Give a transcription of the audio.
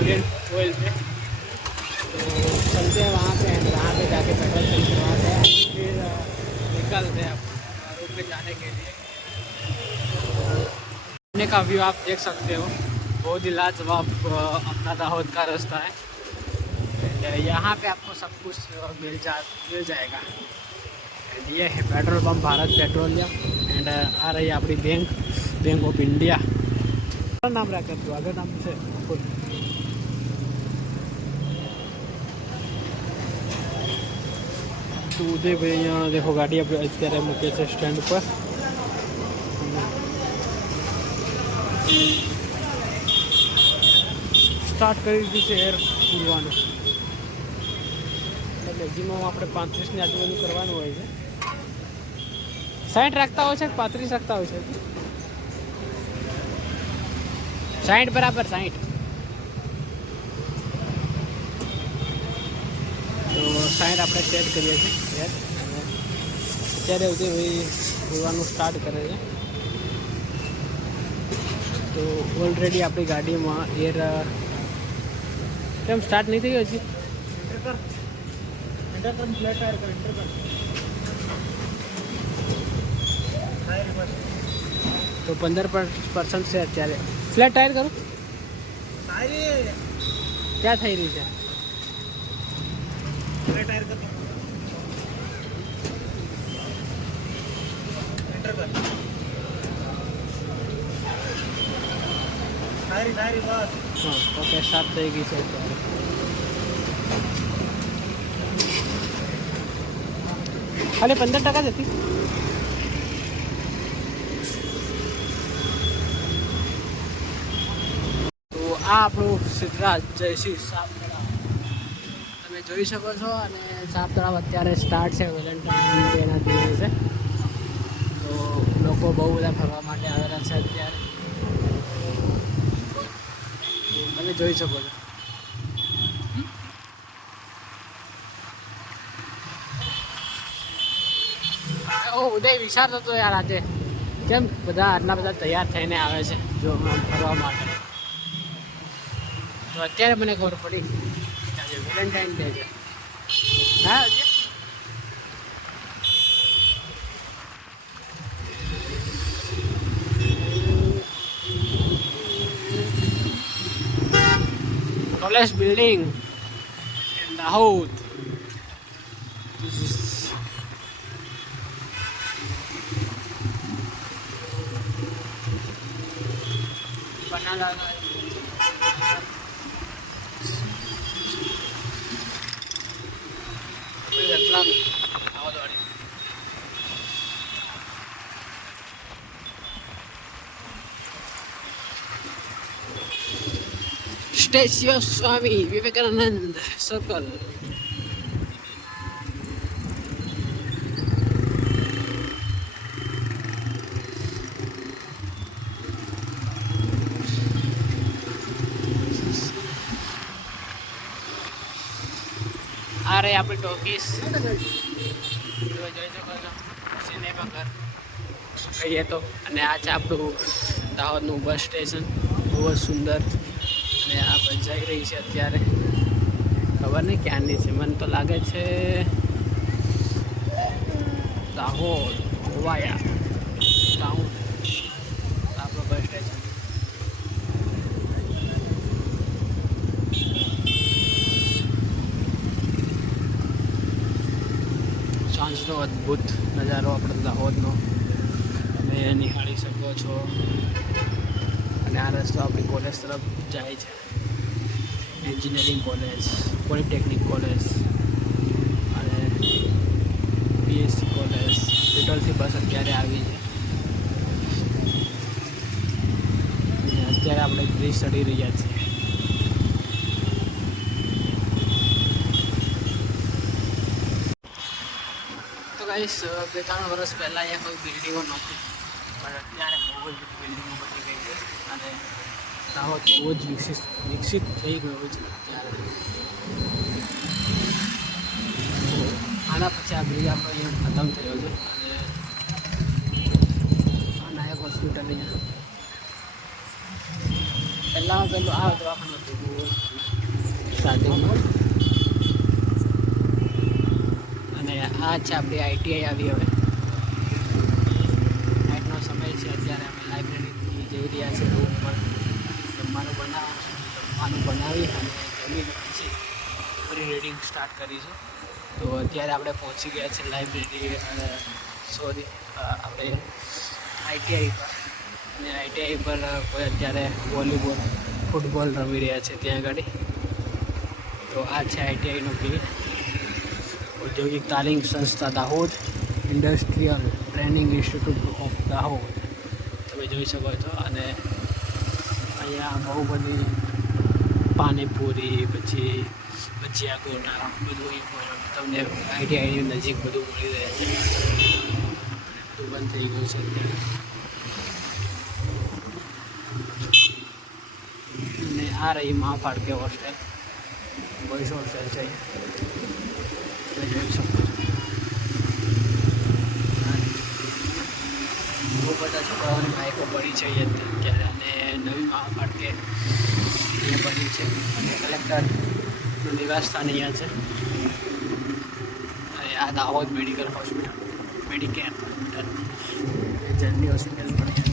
Indian oil पे। तो चलते हैं वहाँ पे जाके पेट्रोल चेंज करवाते हैं, फिर निकलते हैं रूट पे जाने के लिए। सामने का व्यू आप देख सकते हो, बहुत ही लाजवाब अपना दाहोद का रास्ता है। यहाँ पे आपको सब कुछ मिल जाएगा। एंड ये है petrol pump Bharat Petroleum. And आ रही है अपनी बैंक ऑफ इंडिया। नाम रखा तो आगे नाम से तो उदय भाई यहाँ देखो गाड़ी અત્યારે મૂકે છે સ્ટેન્ડ પર। સ્ટાર્ટ કરી દીધી છે એર ખુલવાનું, એટલે મેક્ઝિમમ આપણે 35ની આજુબાજુ કરવાનું હોય છે। 60 રાખતા હોય છે, 35 રાખતા હોય છે, 60 બરાબર 60। તો 60 આપણે સેટ કરીએ છીએ। અત્યારે ઉદયભાઈ ખોલવાનું સ્ટાર્ટ કરે છે। તો ઓલરેડી આપણી ગાડીમાં એર કેમ સ્ટાર્ટ નહીં થઈ હજી? ફ્લેટ ટાયર કર તો 15% છે અત્યારે। ફ્લેટ ટાયર કરું ક્યાં થઈ રહી છે? ફ્લેટ ટાયર કર એન્ટર કર સારી બસ। હા ઓકે, સ્ટાર્ટ થઈ ગઈ છે અત્યારે। ખાલી 15% જ હતી। તો આ આપણું સિદ્ધરાજ જયશ્રી સાપ તળાવ તમે જોઈ શકો છો। અને સાપ તળાવ અત્યારે સ્ટાર્ટ છે, વેલેન્ટાઇન ડેના દિવસે। તો લોકો બહુ બધા ફરવા માટે આવેલા છે અત્યારે, તમે જોઈ શકો છો। ઉદય વિચારતો હતો યાર આજે કેમ બધા આટલા બધા તૈયાર થઈને આવે છે જો ફરવા માટે। તો અત્યારે મને ખબર પડી આજે વેલેન્ટાઇન ડે છે। હા tallest building in Dahoud. This is banana. Statue of Swami Vivekanand Circle. आ रहे अपनी टॉकीज જોઈ શકો છો, સિનેમાઘર કહીએ તો। અને આ છે આપણું દાહોદનું બસ સ્ટેશન, બહુ જ સુંદર। અને આ બસ જઈ રહી છે અત્યારે, ખબર નહીં ક્યાંની છે, મને તો લાગે છે દાહોદ ગોવાયા ટાઉન આપણું બસ સ્ટેશન। સાંજનો અદ્ભુત નજારો આપણે દાહોદનો તમે નિહાળી શકો છો। અને આ રસ્તો આપણી કોલેજ તરફ જાય છે, એન્જિનિયરિંગ કોલેજ, પોલિટેકનિક કોલેજ અને બીએસસી કોલેજ। પેટ્રોલથી બસ અત્યારે આવી છે, અને અત્યારે આપણે બ્રિજ ચડી રહ્યા છીએ। તો ગાઈસ 2-3 વર્ષ પહેલાં અહીંયા કોઈ બિલ્ડિંગો નહોતી, પણ અત્યારે બહુ જ બિલ્ડિંગો બની ગઈ છે। અને દાહોદ બહુ જ વિકસિત થઈ ગયું છે અત્યારે। આના પછી આ બ્રિજ આપણો અહીંયા ખતમ થયો છે। અને આ નાયક હોસ્પિટલ અહીંયા પહેલાં આ દવાખાનું હતું, સ્ટાર્ટિંગમાં. અને આ છે આપણી ITI આવી હવે. નાઇટનો સમય છે, અત્યારે અમે લાઇબ્રેરીથી જઈ રહ્યા છીએ રૂમ પર જમવાનું બનાવી અને જમી પછી ફરી રીડિંગ સ્ટાર્ટ કરીશું. તો અત્યારે આપણે પહોંચી ગયા છે લાઇબ્રેરી, આપણે ITI પર. અને ITI પર કોઈ અત્યારે વોલીબોલ ફૂટબોલ રમી રહ્યા છે ત્યાં આગળ. તો આ છે ITIનો ગેટ. ઔદ્યોગિક તાલીમ સંસ્થા Dahod, industrial training institute of Dahod તમે જોઈ શકો છો. અને અહીંયા બહુ બધી પાણીપુરી, પછી ભજીયા, ગોટા બધું તમને ITIની નજીક બધું મળી રહે છે. બધું બંધ થઈ ગયું છે અત્યારે. અને આ રહી મહાફાડકે હોસ્ટેલ, બોયઝ હોસ્ટેલ છે. તમે જોઈ શકો છો. બહુ બધા છોકરાઓની બાઈકો પડી છે અત્યારે. અને નવી મહાફાડકે અહીંયા બની છે. અને કલેક્ટરનું નિવાસ સ્થાન અહીંયા છે. અને આ Dahod medical hospital, Medicare hospital, general hospital પણ